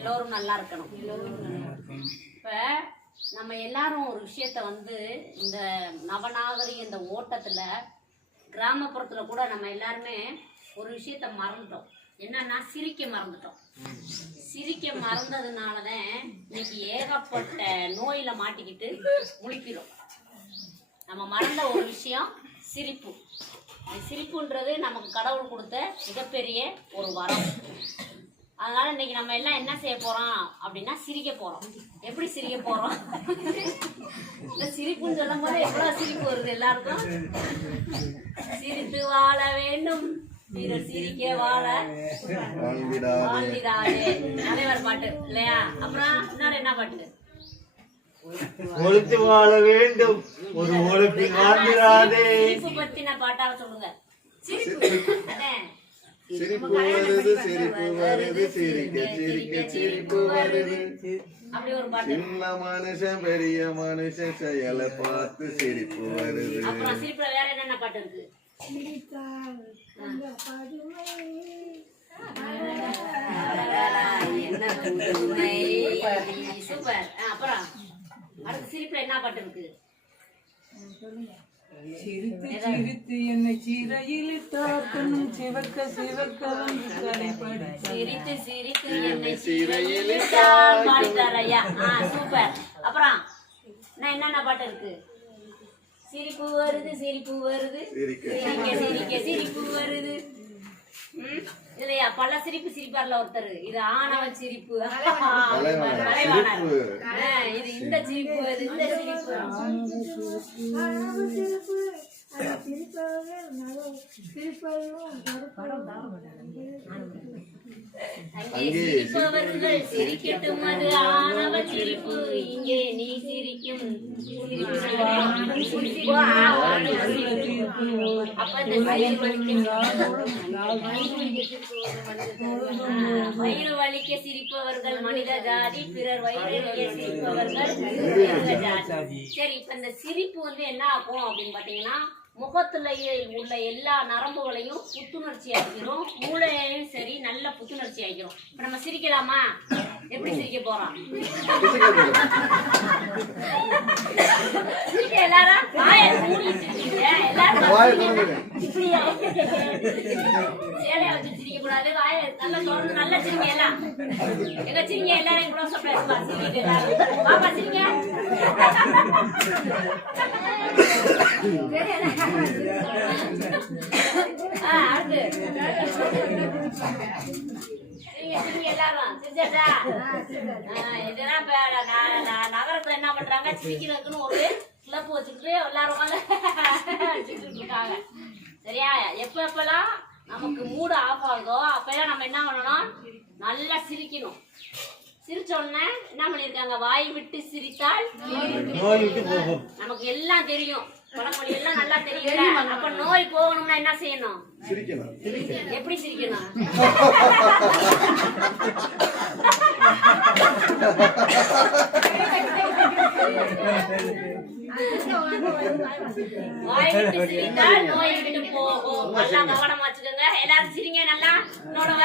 எல்லோரும் நல்லா இருக்கணும். இப்ப நம்ம எல்லாரும் ஒரு விஷயத்த இந்த நவநாகரிக இந்த ஓட்டத்துல கிராமப்புறத்துல கூட நம்ம எல்லாருமே ஒரு விஷயத்த மறந்துட்டோம். என்னன்னா சிரிக்க மறந்துட்டோம். சிரிக்க மறந்ததுனாலதான் இன்னைக்கு ஏகப்பட்ட நோயில மாட்டிக்கிட்டு முழிக்கிறோம். நம்ம மறந்த ஒரு விஷயம் சிரிப்பு. சிரிப்புன்றது நமக்கு கடவுள் கொடுத்த மிகப்பெரிய ஒரு வரம். அதனால இன்னைக்கு நம்ம எல்லாம் என்ன செய்ய போறோம் அப்படின்னா சிரிக்க போறோம். எப்படி சிரிக்க போறோம்? இந்த சிரிப்புன்னு சொல்லும் போது எவ்வளவு சிரிப்பு வருது எல்லாருக்கும். சிரித்து வாழ வேண்டும், பிறர் சிரிக்க வாழ வாழ்ந்திடாதே. அனைவர் பாட்டு இல்லையா? அப்புறம் இன்னொரு என்ன பாட்டு? ஒழித்து வாழ வேண்டும், ஒரு ஒழிப்பு வாழ்ந்திடாதே. சிரிப்பு பத்தின பாட்டாக சொல்லுங்க. சிரிப்பு சிரிப்பு வருது, சிரிப்பு வருது, சிரிக்க சிரிக்க சிரிப்பு வருது. அப்படி ஒரு பாட்டு. சின்ன மனுஷன் பெரிய மனுஷன் செயலை பார்த்து சிரிப்பு வருது. அப்புறம் சிரிப்புல வேற என்னென்ன பாட்டு இருக்கு? சூப்பர். அப்புறம் அடுத்த சிரிப்புல என்ன பாட்டு இருக்கு? சிரித்து சிரித்து என்னை சிறையிலிட்டாக்கணும் சிவக்க சிவக்க சிரித்து சிரித்து என்னை சிறையிலிட்டால் பாடிட்டாரையா. சூப்பர். அப்புறம் என்னென்ன பாட்டு இருக்கு? சிரிப்பு வருது, சிரிப்பு வருது, சிரிக்க சிரிக்க சிரிப்பு வருது. இல்லையா? பல சிரிப்பு சிரிப்பார்ல ஒருத்தர். இது ஆணவ சிரிப்பு, இது இந்த சிரிப்பு, அது இந்த சிரிப்பு. அங்கே சிரிப்பவர்கள் சிரிக்கட்டும், அது ஆணவ சிரிப்பு. இங்கே நீ சிரிக்கும் அப்ப வயிறு வலிக்க சிரிப்பவர்கள் மனித ஜாதி, பிறர் வயிறு வலிக்க சிரிப்பவர்கள் மிருக ஜாதி. சரி, இப்ப இந்த சிரிப்பு என்ன ஆகும் அப்படின்னு பாத்தீங்கன்னா, முகத்துல உள்ள எல்லா நரம்புகளையும் புத்துணர்ச்சி ஆக்கிறோம், மூளையையும் சரி நல்ல புத்துணர்ச்சி ஆக்கிறோம். இப்ப நம்ம சிரிக்கலாமா? எப்படி சிரிக்க போறோம்? எல்லாரும் சேலைய வச்சு சிரிக்க கூடாது. வாய நல்லா தொடர்ந்து நல்லா சிரிங்க. எல்லாம் எங்க சிரிங்க, எல்லாரும் கூட சொல்றேன். சிரிக்க பாப்பா சிரிங்க. நகரத்துல என்ன பண்றாங்க, சிரிக்கிறதுக்குன்னு ஒரு கிளப் வச்சுக்கிட்டு எல்லாரும் இருக்காங்க. சரியா? எப்பெல்லாம் நமக்கு மூடு ஆஃப் ஆகுதோ அப்பெல்லாம் நம்ம என்ன பண்ணணும்? நல்லா சிரிக்கணும். சிரிச்ச உடனே என்ன பண்ணிருக்காங்க? வாய் விட்டு சிரித்தால் நமக்கு எல்லாம் தெரியும், பழமொழி எல்லாம் நல்லா தெரியும். அப்ப நோய் போகணும்னா என்ன செய்யணும்? சிரிக்கணும். எப்படி சிரிக்கணும்? வாய் விட்டு சிரித்தால் நோய் விட்டு போகும். நல்லா கவனம் வச்சுக்கோங்க. எல்லாரும் சிரிங்க நல்லா. நோடுவ